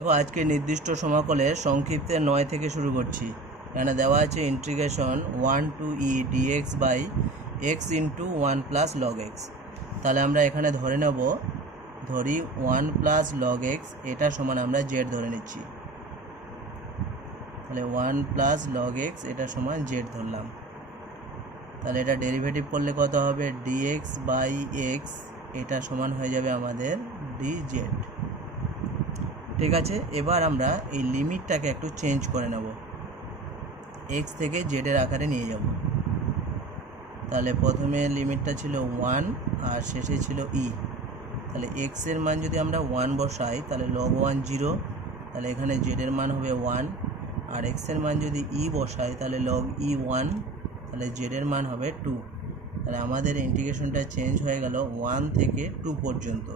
দেখো আজকে নির্দিষ্ট সমাকলের সংক্ষিপ্তে 9 থেকে শুরু করছি। এখানে দেওয়া আছে integration 1 to e dx by x into 1 plus log x. তাহলে আমরা এখানে ধরে নেব, ধরি 1 প্লাস লগ এক্স এটা সমান আমরা জেড ধরে নিচ্ছি। তাহলে 1 প্লাস লগ এক্স এটা সমান জেড ধরলাম। তাহলে এটা ডেরিভেটিভ করলে কত হবে, ডিএক্স বাই এক্স এটা সমান হয়ে যাবে আমাদের ডি জেড। ঠিক আছে, এবার আমরা এই লিমিটটাকে একটু চেঞ্জ করে নেব, এক্স থেকে জেডের আকারে নিয়ে যাব। তাহলে প্রথমে লিমিটটা ছিল 1 আর শেষে ছিল ই। তাহলে এক্সের মান যদি আমরা 1 বসাই তাহলে লগ 1 0, তাহলে এখানে জেডের মান হবে 1। আর এক্সের মান যদি ই বসাই তাহলে লগ ই 1, তাহলে জেডের মান হবে 2। তাহলে আমাদের ইন্টিগ্রেশনটা চেঞ্জ হয়ে গেল 1 থেকে 2 পর্যন্ত,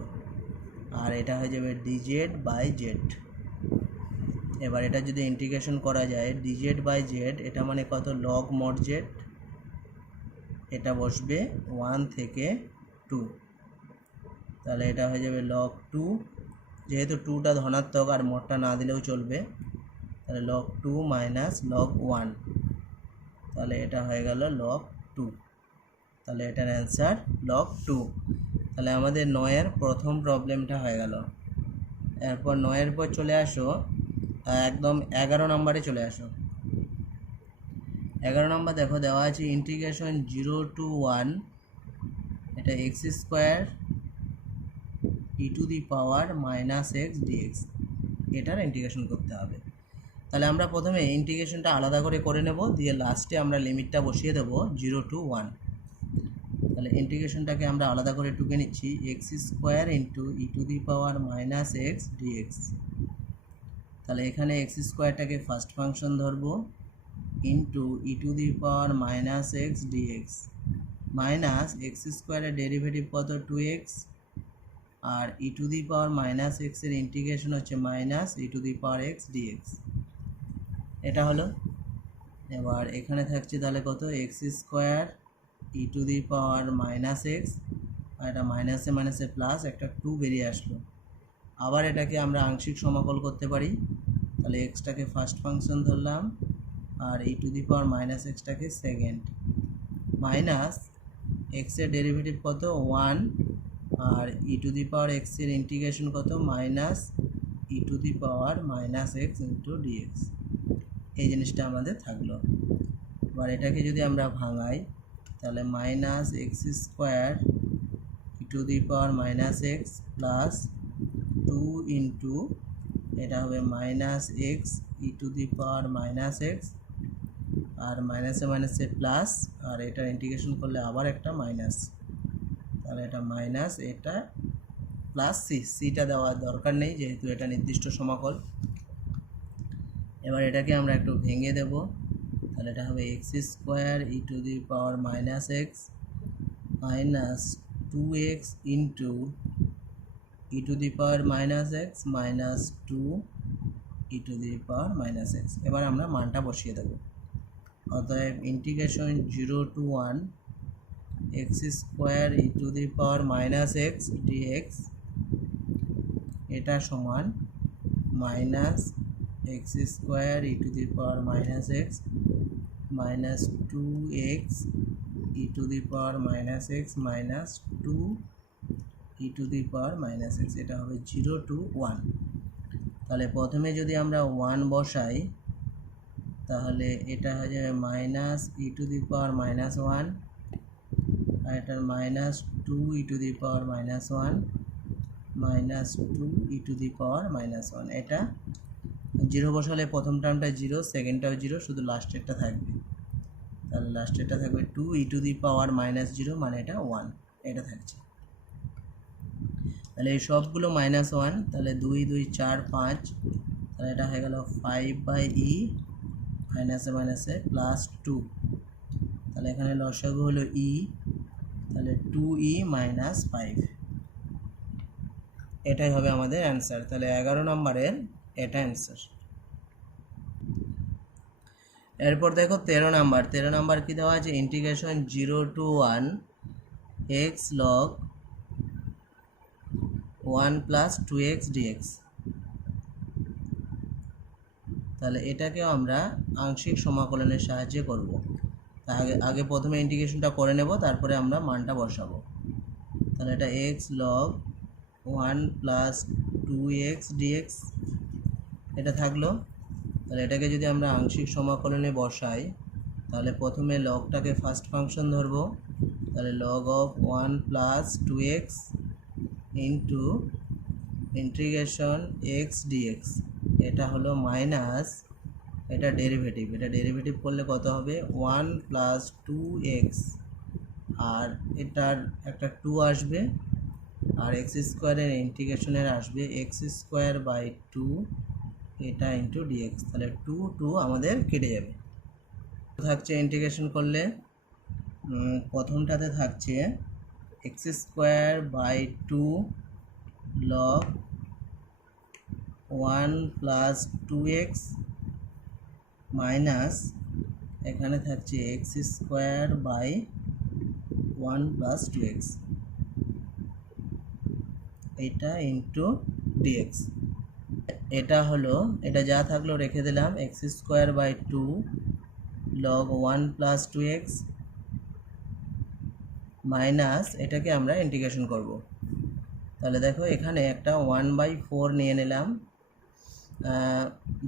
আর এটা হয়ে যাবে ডিজেড বাই জেড। এবার এটা যদি ইন্টিগ্রেশন করা যায় ডিজেড বাই জেড, এটা মানে কত, লগ মড জেড, এটা বসবে 1 থেকে 2, তাহলে এটা হয়ে যাবে লগ 2। যেহেতু 2টা ধনাত্মক আর মডটা না দিলেও চলবে, তাহলে লগ 2 মাইনাস লগ 1, তাহলে এটা হয়ে গেল লগ 2। তাহলে এটার অ্যান্সার লগ 2। তাহলে আমাদের 9-এর প্রথম প্রবলেমটা হয়ে গেল। এরপর 9-এর পর চলে আসো একদম 11 নম্বরে চলে আসো। 11 নম্বর দেখো দেওয়া আছে ইন্টিগ্রেশন 0 টু 1, এটা x square e to the power minus x dx, এটার ইন্টিগ্রেশন করতে হবে। তাহলে আমরা প্রথমে ইন্টিগ্রেশনটা আলাদা করে নেব, দিয়ে লাস্টে আমরা লিমিটটা বসিয়ে দেবো 0 টু 1। তাহলে ইন্টিগ্রেশনটাকে আমরা আলাদা করে টুকে নিচ্ছি, x square into e to the power minus x dx. তাহলে এখানে এক্স স্কোয়ারটাকে ফার্স্ট ফাংশন ধরবো, into e to the power minus x dx, minus x স্কোয়ারের ডেরিভেটিভ কত 2x, আর e to the power minus এক্সের ইন্টিগ্রেশন হচ্ছে minus e to the power x dx. এটা হলো। এবার এখানে থাকছে তাহলে কত, x square e to the power minus x, আর এটা মাইনাসে মাইনাসে প্লাস, একটা 2 বেরিয়ে আসলো। আবার এটাকে আমরা আংশিক সমাকল করতে পারি, তাহলে এক্সটাকে ফার্স্ট ফাংশন ধরলাম আর e to the power minus এক্সটাকে সেকেন্ড, মাইনাস এক্সের ডেরিভেটিভ কত 1, আর ই টু দি পাওয়ার এক্সের ইন্টিগ্রেশন কত minus e to the power minus x into dx. এই জিনিসটা আমাদের থাকলো। এবার এটাকে যদি আমরা ভাঙাই তাহলে minus x square e to the power minus x plus 2 into এটা হবে minus x e to the power minus x, আর মাইনাসে মাইনাসে প্লাস, আর এটা ইন্টিগ্রেশন করলে আবার একটা মাইনাস, তাহলে এটা মাইনাস, এটা প্লাস সিটা দেওয়ার দরকার নেই যেহেতু এটা নির্দিষ্ট সমাকল। এবার এটাকে আমরা একটু ভেঙে দেব, তাহলে এটা হবে x square e to the power minus x minus 2x into e to the power minus x minus 2 e to the power minus x. এবার আমরা মানটা বসিয়ে দেব, অতএব integration 0 to 1 x square e to the power minus x dx, এটা সমান minus x square e to the power minus x minus 2x e to the power minus x minus 2 e to the power minus x, এটা হবে 0 to 1। তাহলে প্রথমে যদি আমরা 1 বসাই তাহলে এটা হয়ে যাবে minus e to the power minus 1, আর এটার minus 2 e to the power minus 1 minus 2 e to the power minus 1। এটা 0 বসালে প্রথম টার্মটা 0, সেকেন্ডটাও 0, শুধু লাস্টেরটা থাকবে। তাহলে লাস্টেরটা থাকবে 2 e to the power minus 0, মানে এটা 1, এটা থাকছে। তাহলে এই সবগুলো মাইনাস 1, তাহলে 2 2 4 5, তাহলে এটা হয়ে গেল 5 বাই ই মাইনাসে মাইনাসে প্লাস 2, তাহলে এখানে লসাগু হলো ই, তাহলে 2e মাইনাস 5, এটাই হবে আমাদের অ্যান্সার। তাহলে 11 নম্বরের এটা অ্যান্সার। এরপর দেখো 13 নাম্বার কি দেওয়া আছে, integration 0 to 1 x log 1 plus 2x dx। তাহলে এটাকেও আমরা আংশিক সমাকলনের সাহায্যে করব। আগে প্রথমে ইন্টিগ্রেশনটা করে নেব, তারপরে আমরা মানটা বসাবো। তাহলে এটা x log 1 plus 2x dx এটা থাকলো। তাহলে এটাকে যদি আমরা আংশিক সমাকলনে বসাই, তাহলে প্রথমে লগটাকে ফার্স্ট ফাংশন ধরবো। তাহলে log of 1 plus 2x into integration x dx, এটা হলো মাইনাস, এটা ডেরিভেটিভ করলে কত হবে 1 প্লাস 2x, আর এটার একটা 2 আসবে, আর এক্স স্কোয়ারের ইন্টিগ্রেশনের আসবে এক্স স্কোয়ার বাই 2 এটা ইন্টু ডিএক্স। তাহলে 2 আমাদের কেটে যাবে। থাকছে ইন্টিগ্রেশন করলে প্রথমটাতে থাকছে x square by 2 log 1 plus 2x minus এখানে থাকছে x square by 1 plus 2x এটা ইন্টু ডিএক্স। এটা হলো, এটা যা থাকলো রেখে দিলাম, x square by 2 log 1 plus 2x minus এটাকে আমরা ইন্টিগ্রেশন করব। তাহলে দেখো এখানে একটা 1/4 নিয়ে নিলাম,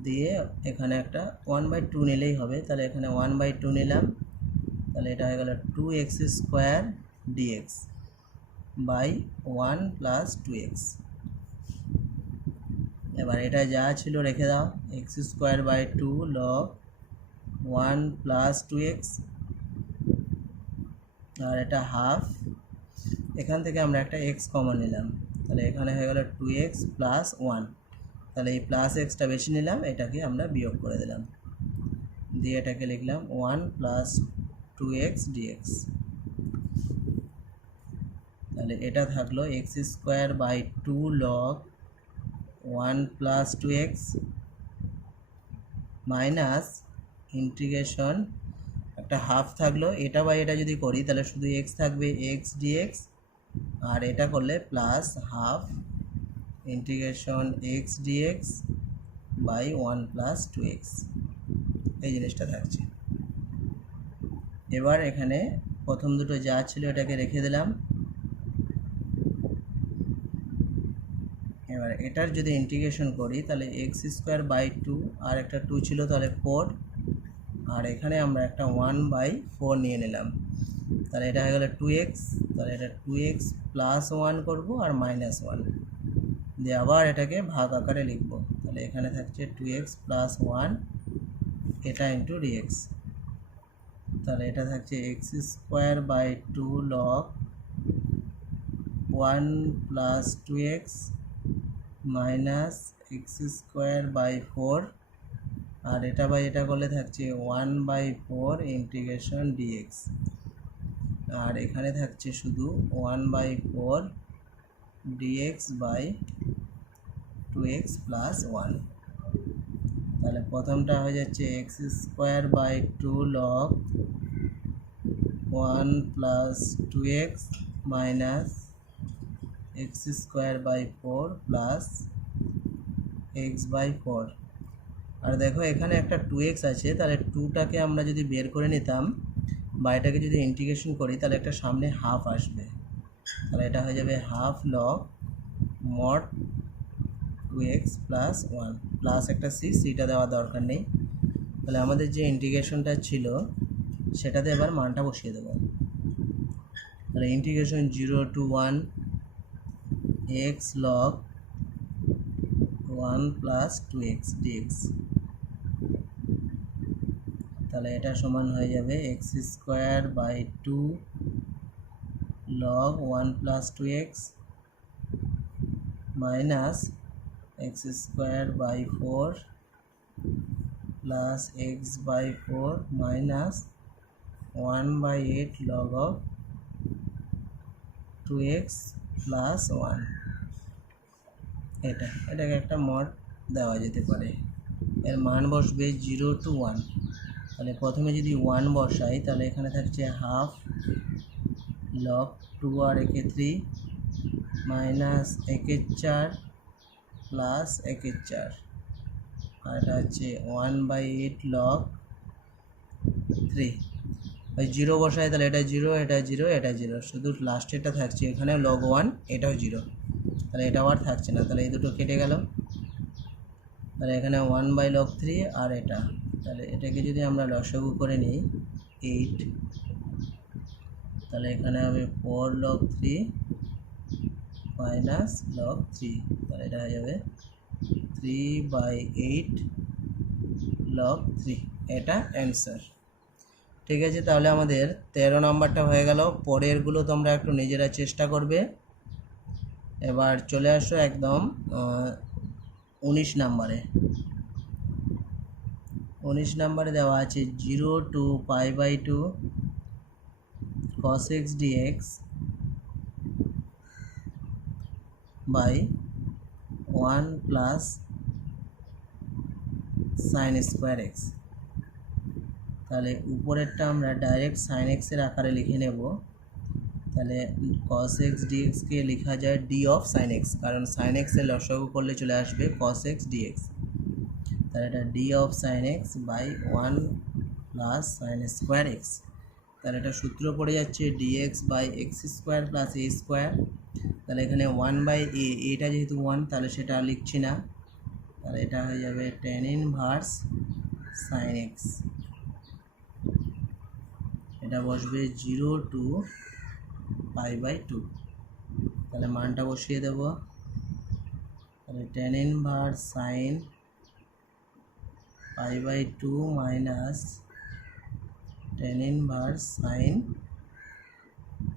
দিয়ে এখানে একটা 1/2 নিলেই হবে। তাহলে এখানে 1/2 নিলাম, তাহলে এটা হয়ে গেল 2x square dx by 1 plus 2x। এবার এটা যা ছিল রেখে দাও, x square by 2 log 1 plus 2x, আর এটা হাফ, এখান থেকে আমরা একটা x কমন নিলাম, তাহলে এখানে হয়ে গেল 2x প্লাস 1। তাহলে এই প্লাস এক্সটা বেশি নিলাম, এটাকে আমরা বিয়োগ করে দিলাম, দিয়ে এটাকে লিখলাম 1 প্লাস 2x dx। তাহলে এটা থাকলো x square by 2 log 1 plus 2x minus integration একটা হাফ থাকলো, এটা বাই এটা যদি করি তাহলে শুধু x থাকবে x dx, আর এটা করলে plus half integration x dx by 1 plus 2x, এই জিনিসটা থাকছে। এবার এখানে প্রথম দুটো যা ছিল এটাকে রেখে দিলাম। এবার এটার যদি ইন্টিগ্রেশন করি তাহলে এক্স স্কোয়ার বাই 2, আর একটা 2 ছিল তাহলে 4, আর এখানে আমরা একটা 1/4 নিয়ে নিলাম, তাহলে এটা হয়ে গেল 2x। তাহলে এটা 2x প্লাস 1 করব আর মাইনাস 1 দিয়ে আবার এটাকে ভাগ আকারে লিখব। তাহলে এখানে থাকছে 2x প্লাস 1 এটা ইন্টু ডিএক্স। তাহলে এটা থাকছে x square by 2 log 1 plus 2x minus x square by 4, আর এটা বাই এটা করলে থাকছে 1/4 ইন্টিগ্রেশন ডিএক্স, আর এখানে থাকছে শুধু 1/4 dx বাই 2x প্লাস 1। তাহলে প্রথমটা হয়ে যাচ্ছে x square by 2 log 1 plus 2x minus x square by 4 plus x by 4। আর দেখো এখানে একটা 2x আছে, তাহলে 2টাকে আমরা যদি বের করে নিতাম বা এটাকে যদি ইন্টিগ্রেশন করি তাহলে একটা সামনে হাফ আসবে, তাহলে এটা হয়ে যাবে half log mod 2x plus 1 plus একটা সিটা দেওয়ার দরকার নেই। তাহলে আমাদের যে ইন্টিগ্রেশনটা ছিল সেটাতে এবার মানটা বসিয়ে দেবো। তাহলে integration 0 to 1 x log 1 plus 2x dx, তাহলে এটা সমান হয়ে যাবে x square by 2 log 1 plus 2x minus x square by 4 plus x by 4 minus 1/8 log of 2x plus 1। এটাকে একটা মড দেওয়া যেতে পারে, এর মান বসবে 0 to 1। তাহলে প্রথমে যদি 1 বসাই তাহলে এখানে থাকছে হাফ লগ 2 আর একে 3 মাইনাস একে 4 প্লাস একে 4, আর এটা হচ্ছে 1/8 লগ 3। ওই জিরো বসায় তাহলে এটা জিরো, এটা জিরো, এটা জিরো, শুধু লাস্টেরটা থাকছে এখানে লগ 1, এটাও জিরো, তাহলে এটা আর থাকছে না, তাহলে এই দুটো কেটে গেল। তাহলে এখানে 1/log3 আর এটা, তাহলে এটাকে যদি আমরা লসাগু করে নিই 8, তাহলে এখানে হবে 4log3 মাইনাস log 3, তাহলে এটা হয়ে যাবে 3/8 log 3, এটা অ্যান্সার। ঠিক আছে, তাহলে আমাদের 13 নম্বরটা হয়ে গেল। পরেরগুলো তোমরা একটু নিজেরা চেষ্টা করবে। এবার চলে আসো একদম 19 নম্বরে। 19 নম্বরে দেওয়া আছে 0 to π/2 cos x dx by 1 plus sin square x। তাহলে উপরেরটা আমরা ডাইরেক্ট sin x এর আকারে লিখে নেব। তাহলে cos x dx কে লেখা যায় d of sin x, কারণ sin x এর লসাগু করলে চলে আসবে cos x dx। তাহলে এটা d of sin x by 1 plus sin square x। তাহলে এটা সূত্র পড়ে যাচ্ছে dx by x square plus a square। তাহলে এখানে 1/a, এটা যেহেতু 1 তাহলে সেটা লিখছি না, তাহলে এটা হয়ে যাবে tan inverse sin x। এটা বসবে 0 to π/2, তাহলে মানটা বসিয়ে দেব। তাহলে tan inverse sin π/2 minus tan inverse sin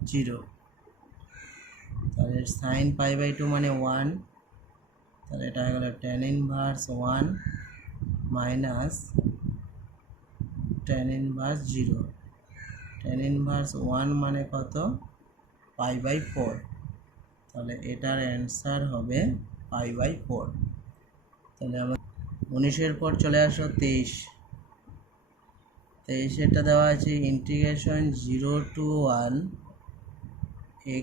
0। তাহলে sin π/2 মানে 1, তাহলে এটা হয়ে গেল tan inverse 1 minus tan inverse 0। tan inverse 1 মানে কত? π/4, তাহলে এটার অ্যান্সার হবে π/4। তাহলে আমরা 19-এর পর চলে আসো 23। 23-এরটা দেওয়া আছে integration 0 to 1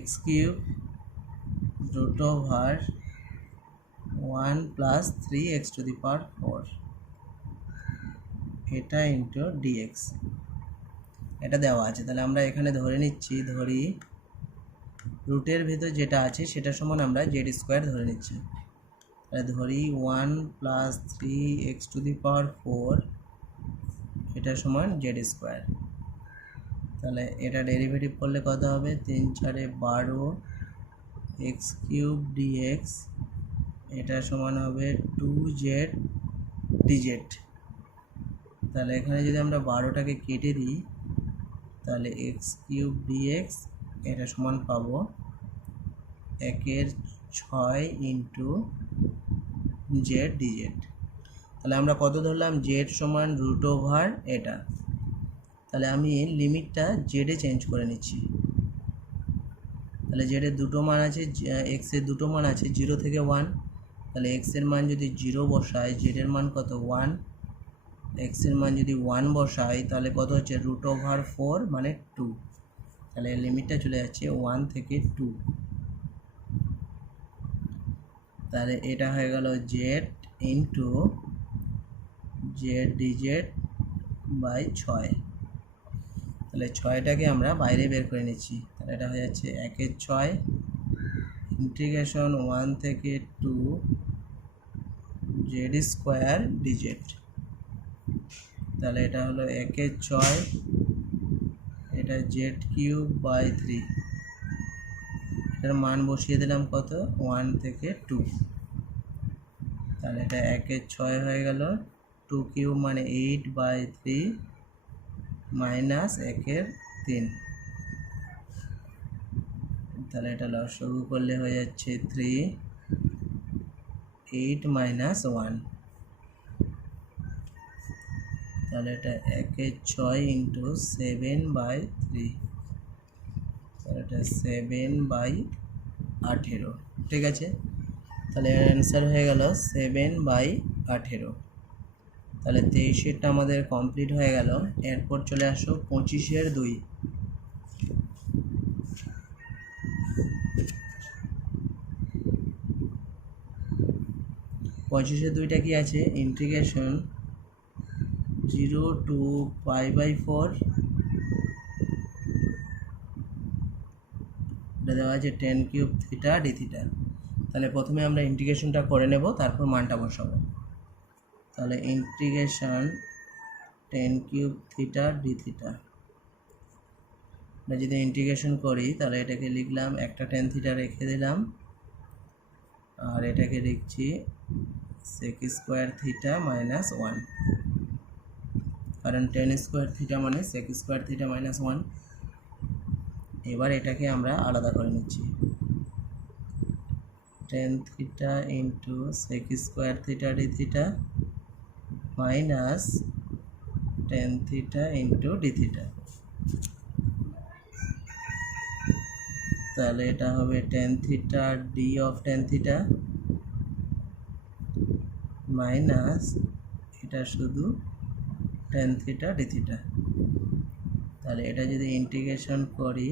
x³ root over 1 plus 3x⁴ এটা ইন্টু dx, এটা দেওয়া আছে। তাহলে আমরা এখানে ধরে নিচ্ছি, ধরি রুটের ভেতর যেটা আছে সেটা সমান আমরা z² ধরে নিচ্ছি। তাহলে ধরি 1 plus 3x⁴ এটা সমান z²। তাহলে এটা ডেরিভেটিভ করলে কত হবে? 3 × 4 = 12 x³ dx, এটা সমান হবে 2z dz। তাহলে এখানে যদি আমরা 12টাকে কেটে দিই তাহলে x³ dx এটা সমান পাবো 1/6 ইন্টু z dz। তাহলে আমরা কত ধরলাম? z সমান √ এটা। তাহলে আমি লিমিটটা জেডে চেঞ্জ করে নিচ্ছি। তাহলে জেডের দুটো মান আছে, এক্সের দুটো মান আছে 0 থেকে 1। তাহলে এক্সের মান যদি 0 বসাই জেডের মান কত? 1। এক্সের মান যদি 1 বসাই তাহলে কত হচ্ছে? √ মানে 2। তাহলে লিমিটটা চলে যাচ্ছে 1 থেকে 2। তাহলে এটা হয়ে গেল z into z dz by 6। তাহলে 6টাকে আমরা বাইরে বের করে নিচ্ছি। তাহলে এটা হয়ে যাচ্ছে 1/6 ইন্টিগ্রেশন 1 থেকে 2 z² dz। তাহলে এটা হলো 1/6, এটা z³/3, এটার মান বসিয়ে দিলাম কত? 1 থেকে 2। তাহলে এটা 1/6 হয়ে গেল, 2³ মানে 8/3 মাইনাস 1/3। তাহলে এটা লসাগু করলে হয়ে যাচ্ছে 3, 8 মাইনাস 1। তাহলে এটা 1/6 ইন্টু 7/3, তাহলে এটা 7/18। ঠিক আছে, তাহলে অ্যান্সার হয়ে গেল 7/18। তাহলে 23-এরটা আমাদের কমপ্লিট হয়ে গেল। এরপর চলে আসো 25-এর 2। 25 25-এর 2টা কি আছে, ইন্টিগ্রেশন 0 to π/4, এটা দেওয়া আছে tan cube theta d theta. তাহলে প্রথমে আমরা ইন্টিগ্রেশনটা করে নেব, তারপর মানটা বসাবো। তাহলে integration tan cube theta d theta, আমরা যদি ইন্টিগ্রেশন করি তাহলে এটাকে লিখলাম, একটা tan থিটা রেখে দিলাম, আর এটাকে লিখছি sec স্কোয়ার থিটা মাইনাস 1, কারণ tan স্কোয়ার থিটা মানে sec স্কোয়ার থিটা মাইনাস 1। এবার এটাকে আমরা আলাদা করে নিচ্ছি, tan theta into sec square theta d theta minus tan theta into d theta. তাহলে এটা হবে tan theta D of tan theta minus এটা শুধু tan থিটা ডি থিটা। তাহলে এটা যদি ইন্টিগ্রেশন করি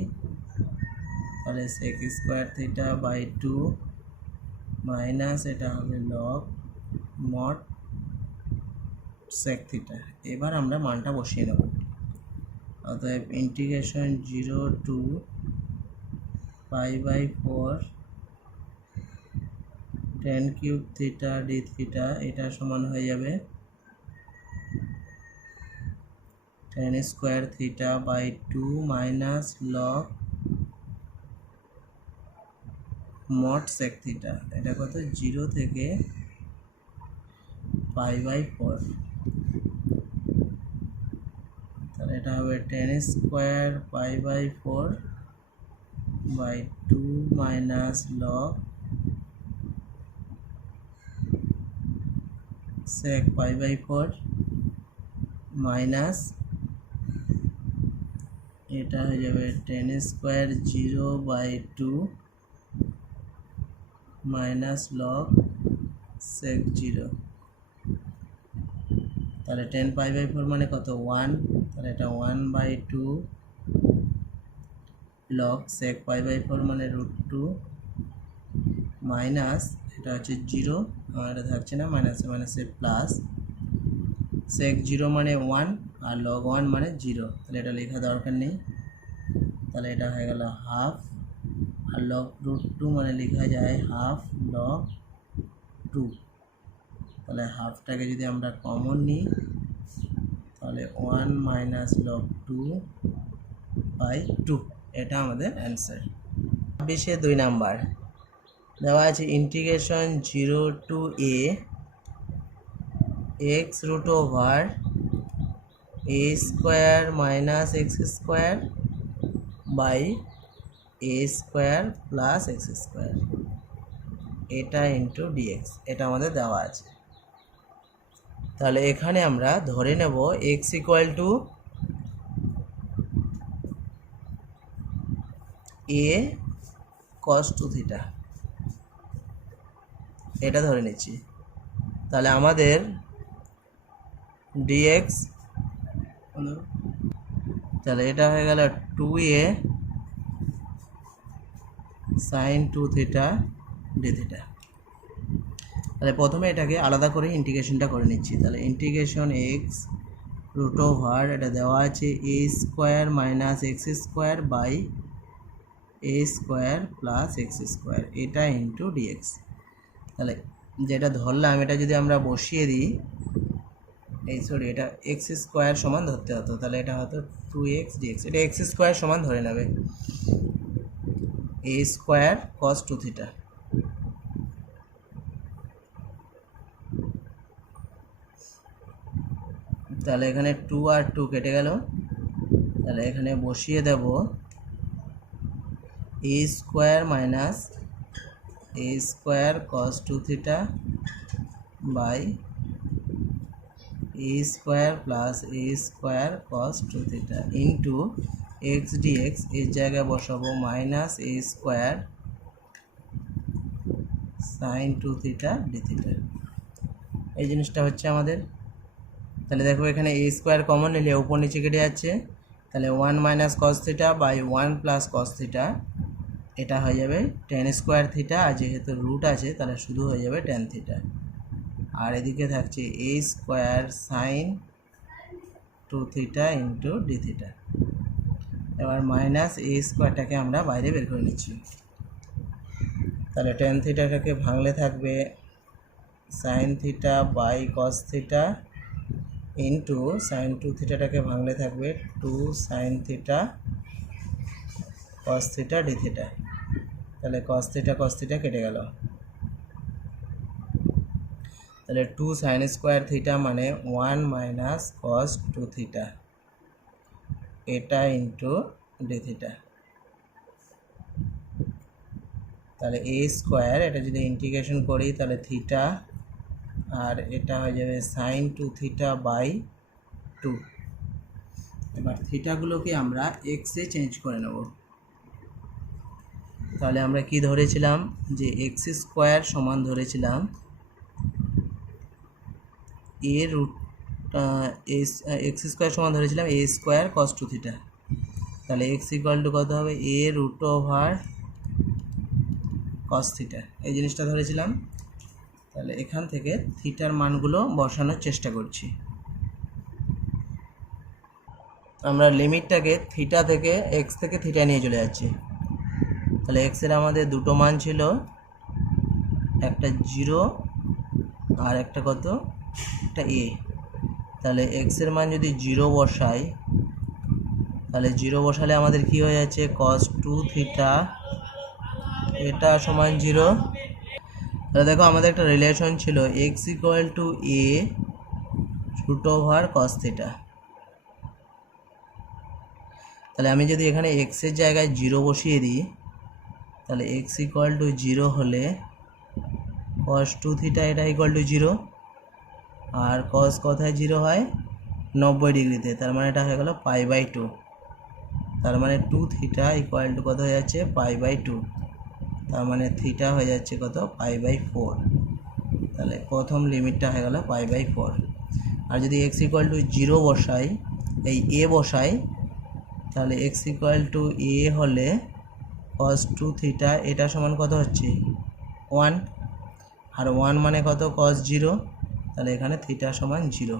তাহলে sec square theta by 2 minus এটা হবে log mod sec থিটা। এবার আমরা মানটা বসিয়ে নেব। অতএব integration 0 to π/4 tan cube theta d theta, এটা সমান হয়ে যাবে tan square theta by 2 minus log mod sec থিটা। এটা কত, 0 থেকে π/4। তাহলে এটা হবে tan square π/4 by 2 minus log sec π/4 minus এটা হয়ে যাবে tan square 0 by 2 minus log sec 0। তাহলে tan π/4 মানে কত, 1, তাহলে এটা 1/2 log sec π/4 মানে √2 মাইনাস এটা হচ্ছে 0, এটা থাকছে না, মাইনাসে মাইনাসে প্লাস sec 0 মানে 1 আর log 1 মানে 0, তাহলে এটা লেখা দরকার নেই। তাহলে এটা হয়ে গেল হাফ, আর log √2 মানে লেখা যায় হাফ log 2। তাহলে হাফটাকে যদি আমরা কমন নিই তাহলে 1 মাইনাস log 2/2, এটা আমাদের অ্যান্সার। 26-এ 2 নাম্বার দেওয়া আছে integration 0 to a x root over a square minus x square by a square plus x square, এটা ইন্টু ডিএক্স, এটা আমাদের দেওয়া আছে। তাহলে এখানে আমরা ধরে নেব x equal to a cos 2 theta, এটা ধরে নিচ্ছি। তাহলে আমাদের dx, তাহলে এটা হয়ে গেল 2a sin 2 theta d theta. তাহলে প্রথমে এটাকে আলাদা করে ইন্টিগ্রেশনটা করে নিচ্ছি। তাহলে ইন্টিগ্রেশন এক্স রুট ওভার, এটা দেওয়া আছে a square minus x square by a square plus x square, এটা ইন্টু ডিএক্স। তাহলে যেটা ধরলাম এটা যদি আমরা বসিয়ে দিই, এটা এক্স স্কোয়ার সমান ধরতে হতো, তাহলে এটা হতো 2x dx, এটা এক্স স্কোয়ার সমান ধরে নেবে এ স্কোয়ার cos 2 থিটা। তাহলে এখানে 2 আর 2 কেটে গেল, তাহলে এখানে বসিয়ে দেব a square minus a square cos 2 theta by a square plus a square cos 2 theta into x dx, এর জায়গায় বসাবো minus a square sine 2 theta d theta. এই জিনিসটা হচ্ছে আমাদের। তাহলে দেখো এখানে এ স্কোয়ার কমন নিলে উপর নিচে কেটে যাচ্ছে, তাহলে 1 minus cos theta by 1 plus cos theta, এটা হয়ে যাবে tan স্কোয়ার থিটা, আর যেহেতু রুট আছে তাহলে শুধু হয়ে যাবে tan থিটা। আর এদিকে থাকছে a square sine 2 theta into d theta. এবার মাইনাস এ স্কোয়ারটাকে আমরা বাইরে বের করে নিচ্ছি। তাহলে টেন থিটাটাকে ভাঙলে থাকবে sine theta by cos theta into sine 2 থিটাটাকে ভাঙলে থাকবে 2 sine theta cos theta d theta. তাহলে কস থিটা কেটে গেল। তাহলে 2 সাইন স্কোয়ার থিটা মানে 1 মাইনাস কস 2 থিটা এটা ইন্টু ডি থিটা। তাহলে এ স্কোয়ার, এটা যদি ইন্টিগ্রেশন করি তাহলে থিটা, আর এটা হয়ে যাবে সাইন 2 থিটা বাই 2। এবার থিটাগুলোকে আমরা এক্সে চেঞ্জ করে নেব। তাহলে আমরা কি ধরেছিলাম যে এক্স স্কোয়ার সমান ধরেছিলাম এ রুট এক্স স্কোয়ার সমান ধরেছিলাম এ স্কোয়ার কস 2 থিটা। তাহলে এক্স ইকুয়াল টু কত হবে এ রুট ওভার কস থিটা, এই জিনিসটা ধরেছিলাম। তাহলে এখান থেকে থিটার মানগুলো বসানোর চেষ্টা করছি। আমরা লিমিটটাকে থিটা থেকে এক্স থেকে থিটা নিয়ে চলে যাচ্ছি। তাহলে এক্সের আমাদের দুটো মান ছিল, একটা 0 আর একটা কত, একটা এ। তাহলে এক্সের মান যদি 0 বসাই, তাহলে 0 বসালে আমাদের কি হয়ে যাচ্ছে cos 2 থিটা এটা সমান 0। তাহলে দেখো আমাদের একটা রিলেশন ছিল x equal to a root over cos theta. তাহলে আমি যদি এখানে এক্সের জায়গায় 0 বসিয়ে দিই, তাহলে এক্স ইকুয়াল টু 0 হলে cos 2 থিটা এটা ইকুয়াল টু 0, আর cos কোথায় 0 হয় 90 ডিগ্রিতে, তার মানে এটা হয়ে গেল পাই বাই 2। তার মানে 2 থিটা ইকুয়াল টু কত হয়ে যাচ্ছে পাই বাই 2, তার মানে থিটা হয়ে যাচ্ছে কত পাই বাই 4। তাহলে প্রথম লিমিটটা হয়ে গেল পাই বাই 4। আর যদি এক্স ইকুয়াল টু 0 বসাই, এই এ বসাই, তাহলে এক্স ইকুয়াল টু এ হলে cos 2 থিটা এটা সমান কত হচ্ছে 1, আর 1 মানে কত cos 0, তাহলে এখানে থিটা সমান 0।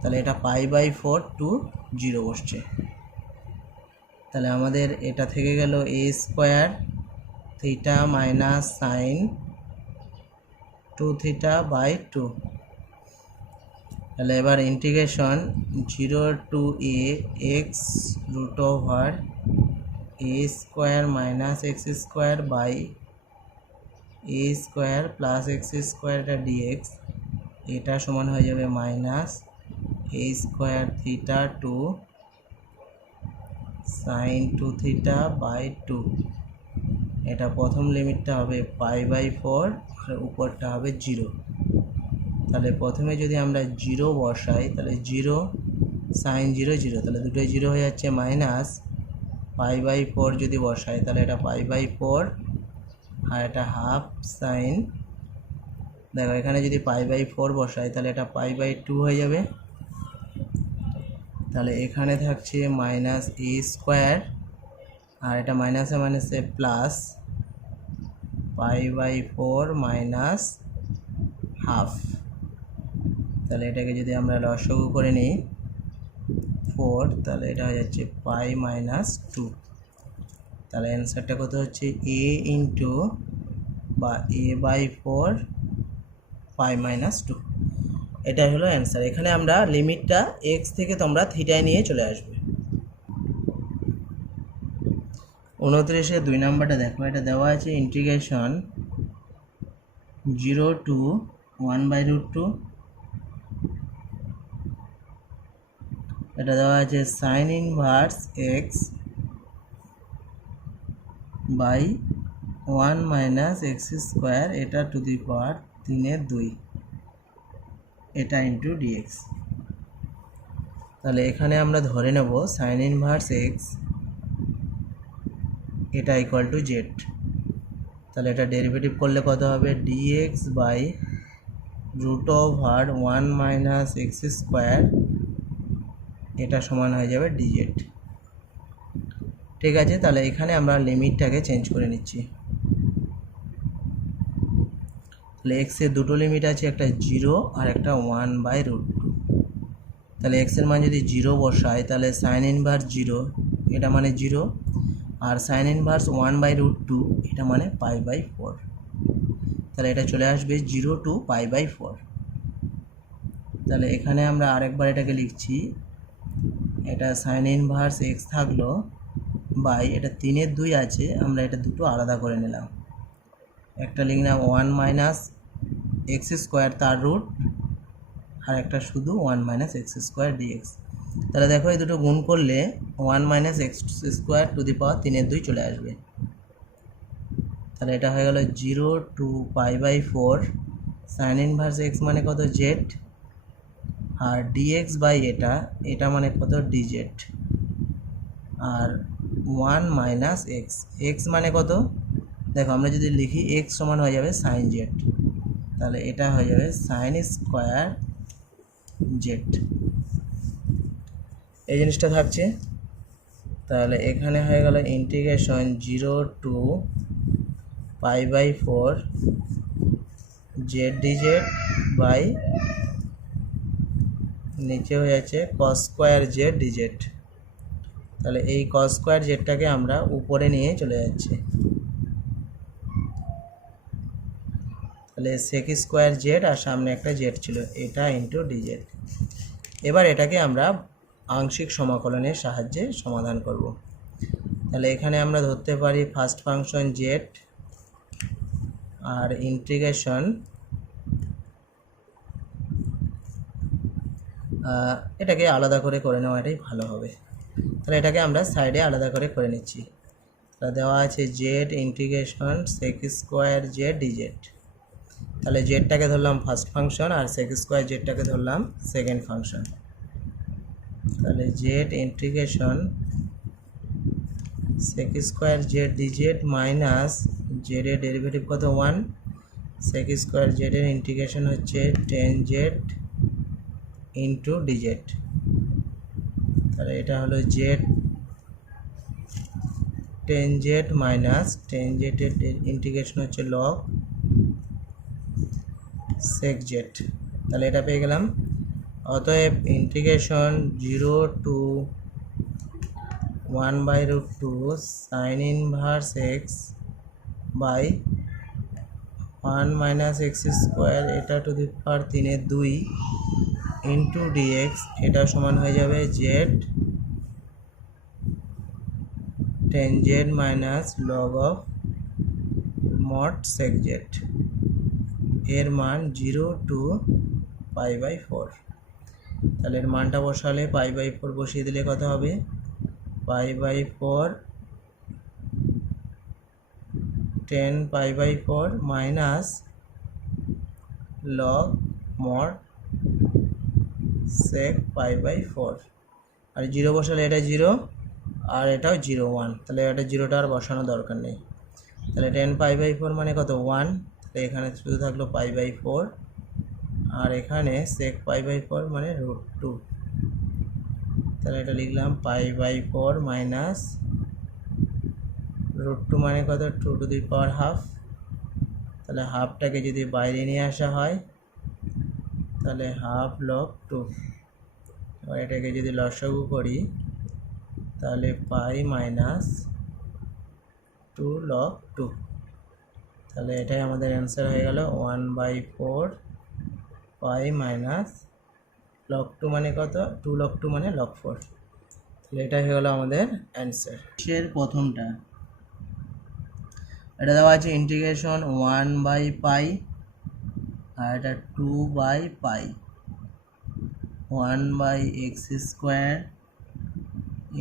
তাহলে এটা পাই বাই 4 টু 0 বসছে। তাহলে আমাদের এটা থেকে গেল a square theta minus sine 2 theta by 2। তাহলে এবার integration 0 to a x root over a square minus x square by a square plus x square এটা ডিএক্স, এটা সমান হয়ে যাবে minus a square theta to sine 2 theta by 2। এটা প্রথম লিমিটটা হবে পাই বাই 4 আর উপরটা হবে 0। তাহলে প্রথমে যদি আমরা 0 বসাই, তাহলে 0 সাইন 0 0, তাহলে দুটোই 0 হয়ে যাচ্ছে, মাইনাস পাই বাই 4 যদি বসাই তাহলে এটা পাই বাই 4 আর এটা হাফ সাইন, দেখো এখানে যদি পাই বাই 4 বসাই তাহলে এটা পাই বাই 2 হয়ে যাবে। তাহলে এখানে থাকছে মাইনাস এ স্কোয়ার, আর এটা মাইনাসে মাইনাসে plus pi by 4 minus half. তাহলে এটাকে যদি আমরা লসাগু করে নিই 4, তাহলে এটা হয়ে যাচ্ছে পাই মাইনাস 2। তাহলে অ্যান্সারটা কত হচ্ছে এ ইন্টু বা এ বাই 4 পাই মাইনাস 2, এটা হলো অ্যান্সার। এখানে আমরা লিমিটটা এক্স থেকে তোমরা থিটায় নিয়ে চলে আসবে। 29-এ 2 নম্বরটা দেখো, এটা দেওয়া আছে ইন্টিগ্রেশন 0 টু 1/√2, এটা দেওয়া আছে sine inverse x by 1 minus x square এটা টু দি পাওয়ার 3/2 এটা ইন্টু ডিএক্স। তাহলে এখানে আমরা ধরে নেব সাইন ইনভার্স এক্স এটা ইকুয়াল টু জেড। তাহলে এটা ডেরিভেটিভ করলে কত হবে dx by root over 1 minus x square এটা সমান হয়ে যাবে ডিজেড। ঠিক আছে, তাহলে এখানে আমরা লিমিটটাকে চেঞ্জ করে নিচ্ছি। তাহলে এক্সের দুটো লিমিট আছে, একটা 0 আর একটা 1/√2। তাহলে এক্সের মান যদি 0 বসাই তাহলে সাইন ইনভার্স 0 এটা মানে 0, আর সাইন ইনভার্স 1/√2 এটা মানে π/4। তাহলে এটা চলে আসবে 0 to π/4। তাহলে এখানে আমরা আরেকবার এটাকে লিখছি, এটা সাইন ইনভার্স এক্স থাকলো বাই এটা 3-এর 2 আছে, আমরা এটা দুটো আলাদা করে নিলাম। একটা লিখলাম 1 - x² তার রুট, আর একটা শুধু 1 - x² dx। তাহলে দেখো এই দুটো গুণ করলে 1 - x² টু দি পাওয়ার 3-এর 2 চলে আসবে। তাহলে এটা হয়ে গেল 0 to π/4 সাইন ইনভার্স এক্স মানে কত জেড, আর dx বাই এটা মানে কত dz, আর 1 - x মানে কত দেখো আমরা যদি লিখি x সমান হয়ে যাবে সাইন জেড, তাহলে এটা হয়ে যাবে সাইন স্কোয়ার জেড, এই জিনিসটা থাকছে। তাহলে এখানে হয়ে গেল integration 0 to π/4 z dz by নিচে হয়ে যাচ্ছে cos স্কোয়ার জেড ডিজেড। তাহলে এই cos স্কোয়ার জেডটাকে আমরা উপরে নিয়ে চলে যাচ্ছি, তাহলে sec স্কোয়ার জেড আর সামনে একটা জেড ছিল এটা ইন্টু ডিজেড। এবার এটাকে আমরা আংশিক সমাকলনের সাহায্যে সমাধান করব। তাহলে এখানে আমরা ধরতে পারি ফার্স্ট ফাংশন জেড আর ইন্টিগ্রেশন এটাকে আলাদা করে নেওয়াটাই ভালো হবে। তাহলে এটাকে আমরা সাইডে আলাদা করে নিচ্ছি। তাহলে দেওয়া আছে Z integration sec square Z DZ. তাহলে জেডটাকে ধরলাম ফার্স্ট ফাংশন আর sec স্কোয়ার জেডটাকে ধরলাম সেকেন্ড ফাংশন। তাহলে Z integration sec square Z DZ minus Z এর ডেরিভেটিভ কত 1, sec স্কোয়ার জেড এর ইন্টিগ্রেশন হচ্ছে tan জেড ইন্টু ডিজেড। তাহলে এটা হলো Z tan Z minus tan Z এর ইন্টিগ্রেশন হচ্ছে log sec জেড। তাহলে এটা পেয়ে গেলাম। অতএব integration 0 to 1/√2 sign inverse x by 1 - x² এটা to the power 3-এর 2 into dx, এটা সমান হয়ে যাবে Z tan Z minus log of mod sec Z, এর মান 0 to π/4। তাহলে এর মানটা বসালে π/4 বসিয়ে দিলে কত হবে, π/4 tan π/4 minus log mod sec π/4, আর 0 বসালে এটা 0 আর এটাও 0 1, তাহলে এটা 0টা আর বসানো দরকার নেই। তাহলে tan π/4 মানে কত 1, তাহলে এখানে শুধু থাকলো π/4, আর এখানে sec π/4 মানে √2। তাহলে এটা লিখলাম π/4 মাইনাস √2 মানে কত 2 টু দি পাওয়ার হাফ। তাহলে হাফটাকে যদি বাইরে নিয়ে আসা হয় তাহলে হাফ লগ 2। এবার এটাকে যদি লসাগু করি তাহলে পাই মাইনাস 2 log 2। তাহলে এটাই আমাদের অ্যান্সার হয়ে গেল 1/4 পাই মাইনাস log 2 মানে কত 2 log 2 মানে log 4। তাহলে এটাই হয়ে গেল আমাদের অ্যান্সার। এর প্রথমটা এটা দেওয়া আছে ইন্টিগ্রেশন 1/π আর এটা 2/π 1/x²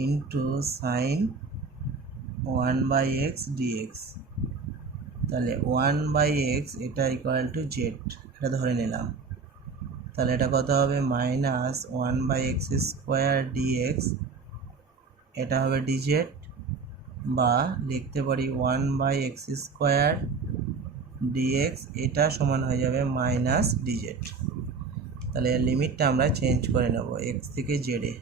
into sign 1/x dx। তাহলে 1/x এটা ইকুয়াল টু জেড, এটা ধরে নিলাম। তাহলে এটা কত হবে মাইনাস 1/x² dx, এটা হবে ডিজেড, বা লিখতে পারি 1/x² dx এটা সমান হয়ে যাবে মাইনাস ডিজেড। তাহলে এর লিমিটটা আমরা চেঞ্জ করে নেব এক্স থেকে জেডে।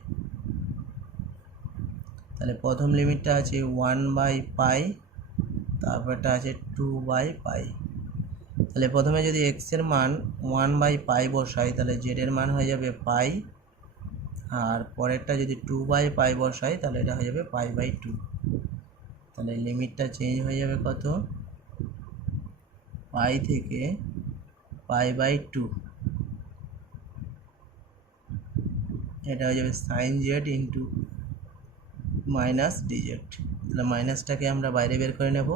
তাহলে প্রথম লিমিটটা আছে 1/π, তারপরটা আছে 2/π। তাহলে প্রথমে যদি এক্স এর মান 1/পাই বসাই তাহলে জেড এর মান হয়ে যাবে পাই, আর পরেরটা যদি 2/পাই বসাই তাহলে এটা হয়ে যাবে পাই/2। তাহলে লিমিটটা চেঞ্জ হয়ে যাবে কত, পাই থেকে পাই/2। এটা হয়ে যাবে sine z into minus dz. তাহলে মাইনাসটাকে আমরা বাইরে বের করে নেব,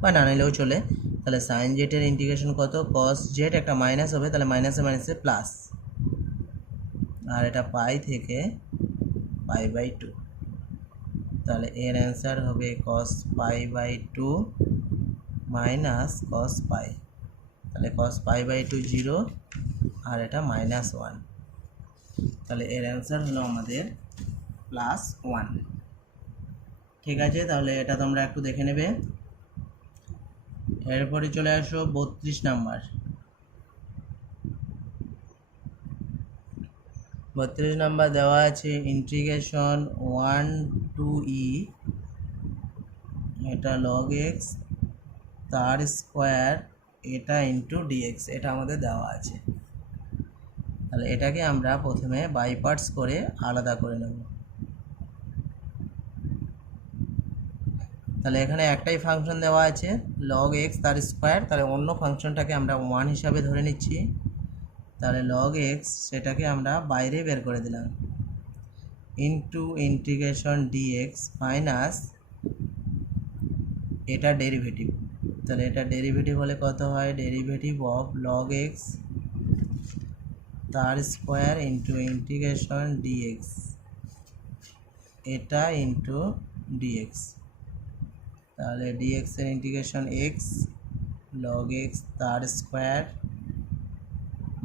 বা না নিলেও চলে। তাহলে সাইন জেডের ইন্টিগ্রেশন কত, কস জেড একটা মাইনাস হবে, তাহলে মাইনাসে মাইনাসে প্লাস, আর এটা পাই থেকে পাই/2। তাহলে এর অ্যান্সার হবে কস পাই/2 মাইনাস কস পাই। তাহলে কস পাই/2 0, আর এটা -1। তাহলে এর অ্যান্সার হলো আমাদের +1। ঠিক আছে, তাহলে এটা তোমরা একটু দেখে নেবে। এরপরে চলে আসো 32 নাম্বার। 32 নাম্বার দেওয়া আছে ইন্টিগ্রেশন 1 to e, এটা log x তার স্কোয়ার এটা ইন্টু ডিএক্স, এটা আমাদের দেওয়া আছে। তাহলে এটাকে আমরা প্রথমে বাই পার্টস করে আলাদা করে নেব। তাহলে এখানে একটাই ফাংশন দেওয়া আছে log x তার স্কোয়ার, তাহলে অন্য ফাংশনটাকে আমরা 1 হিসাবে ধরে নিচ্ছি। তাহলে log x সেটাকে আমরা বাইরে বের করে দিলাম, ইন্টু ইন্টিগ্রেশন ডিএক্স মাইনাস এটা ডেরিভেটিভ। তাহলে এটা ডেরিভেটিভ হলে কত হয়, ডেরিভেটিভ অফ log x তার স্কোয়ার ইন্টু ইন্টিগ্রেশন ডিএক্স, এটা ইন্টু ডিএক্স। তাহলে ডিএক্স এর ইন্টিগ্রেশন এক্স log x তার স্কোয়ার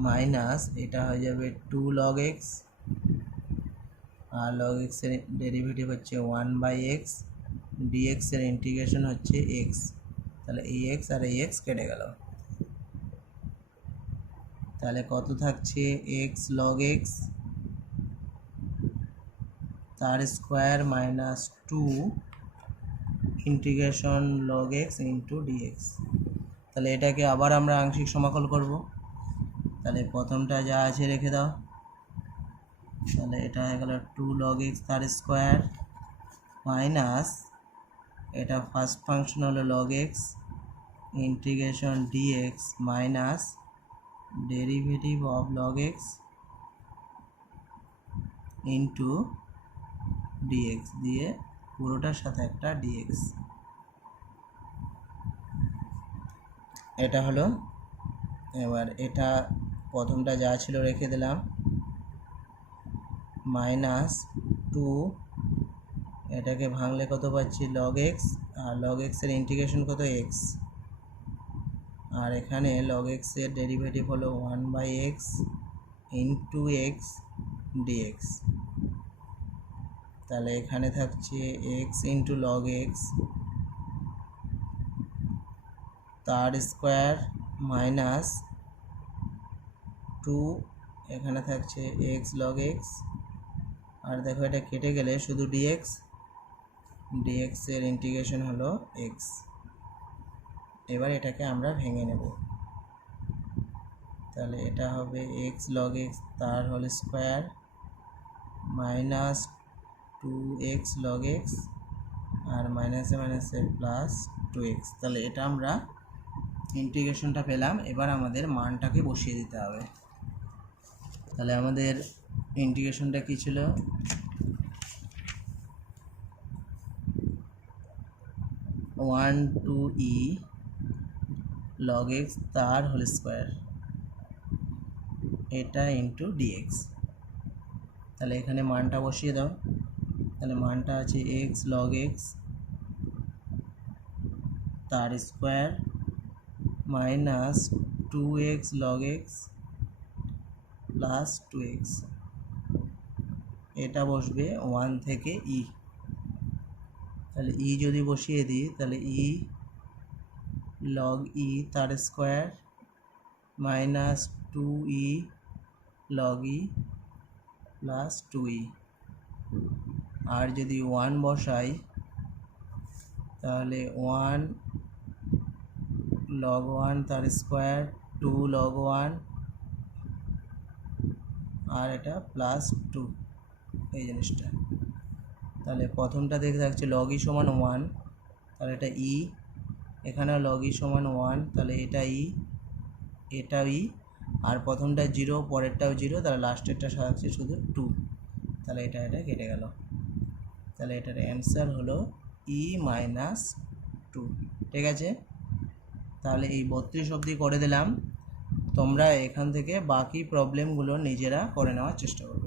মাইনাস এটা হয়ে যাবে 2 log x, আর log x এর ডেরিভেটিভ হচ্ছে 1/x, dx এর ইন্টিগ্রেশন হচ্ছে x। তাহলে এই x আর এই x কেটে গেল, তাহলে কত থাকছে x log x তার square minus 2 integration log x into dx. তাহলে এটাকে আবার আমরা আংশিক সমাকল করব। তাহলে প্রথমটা যা আছে রেখে দাও, তাহলে এটা হয়ে গেল 2 log x তার স্কোয়ার মাইনাস এটা ফার্স্ট ফাংশন হলো log x integration dx minus derivative of log x into dx দিয়ে পুরোটার সাথে একটা ডিএক্স। এটা হলো, এবার এটা প্রথমটা যা ছিল রেখে দিলাম, মাইনাস 2 এটাকে ভাঙলে কত পাচ্ছি log x, আর log x এর ইন্টিগ্রেশন কত x, আর এখানে log x এর ডেরিভেটিভ হলো 1/x ইন্টু x dx। তাহলে এখানে থাকছে x ইন্টু log x তার স্কোয়ার মাইনাস 2, এখানে থাকছে x log x, আর দেখো এটা কেটে গেলে শুধু dx, dx এর ইন্টিগ্রেশন হলো x। এবার এটাকে আমরা ভেঙে নেব, তাহলে এটা হবে x log x তার whole square minus 2x log x, আর মাইনাসে মাইনাসে প্লাস 2x। তাহলে এটা আমরা ইন্টিগ্রেশনটা পেলাম, এবার আমাদের মানটাকে বসিয়ে দিতে হবে। তাহলে আমাদের ইন্টিগ্রেশনটা কি ছিল, 1 to e log x তার হোল স্কোয়ার এটা ইন্টু ডিএক্স। তাহলে এখানে মানটা বসিয়ে দাও, তাহলে মানটা আছে x log x তার square minus 2x log x plus 2x, এটা বসবে 1 থেকে e। তাহলে e যদি বসিয়ে দিই তাহলে e log e তার square minus 2e log e plus 2e, আর যদি 1 বসাই তাহলে 1 লগ 1 তার স্কোয়ার 2 লগ 1 আর এটা প্লাস 2 এই জিনিসটা। তাহলে প্রথমটা দেখে থাকছে লগ ই সমান 1, তাহলে এটা ই, এখানেও লগ ই সমান 1, তাহলে এটা ই, এটাও ই, আর প্রথমটা 0 পরেরটাও 0, তাহলে লাস্টেরটা থাকছে শুধু 2, তাহলে এটা কেটে গেল। তাহলে এটার অ্যান্সার হলো ই মাইনাস 2। ঠিক আছে, তাহলে এই 32 অবধি করে দিলাম। তোমরা এখান থেকে বাকি প্রবলেমগুলো নিজেরা করে নেওয়ার চেষ্টা করবে।